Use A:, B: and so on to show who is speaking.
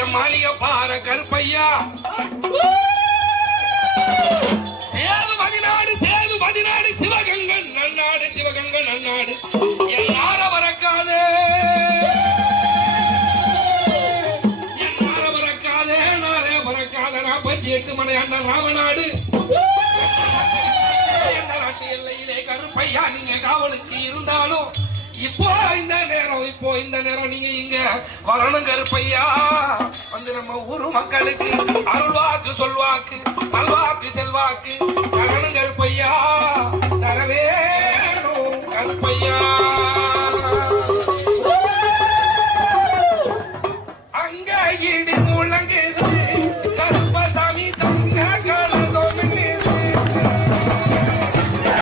A: என் மாளிகை பார கருப்பையா. சேது பதினாடு சேது பதினாடு சிவகங்கன் நன்னாடு சிவகங்கன் நன்னாடு. என்னால மறக்காதே. என்னால மறக்காதே நாளே மறக்காத. நாற்பத்தி எட்டு மலையாண்ட அண்ணன் ராமநாடு. எந்த நாட்டு எல்லையிலே கருப்பையா நீங்க காவலுக்கு இருந்தாலும் இப்போ இந்த நேரம் இப்போ இந்த நேரம் நீங்க இங்க வரணும் கருப்பையா. நம்ம ஊரு மக்களுக்கு அருள்வாக்கு சொல்வாக்கு நல்வாக்கு செல்வாக்கு. சகனுங்கள் பையா சரவேணும் கல்பையா அங்க இடி முழங்குது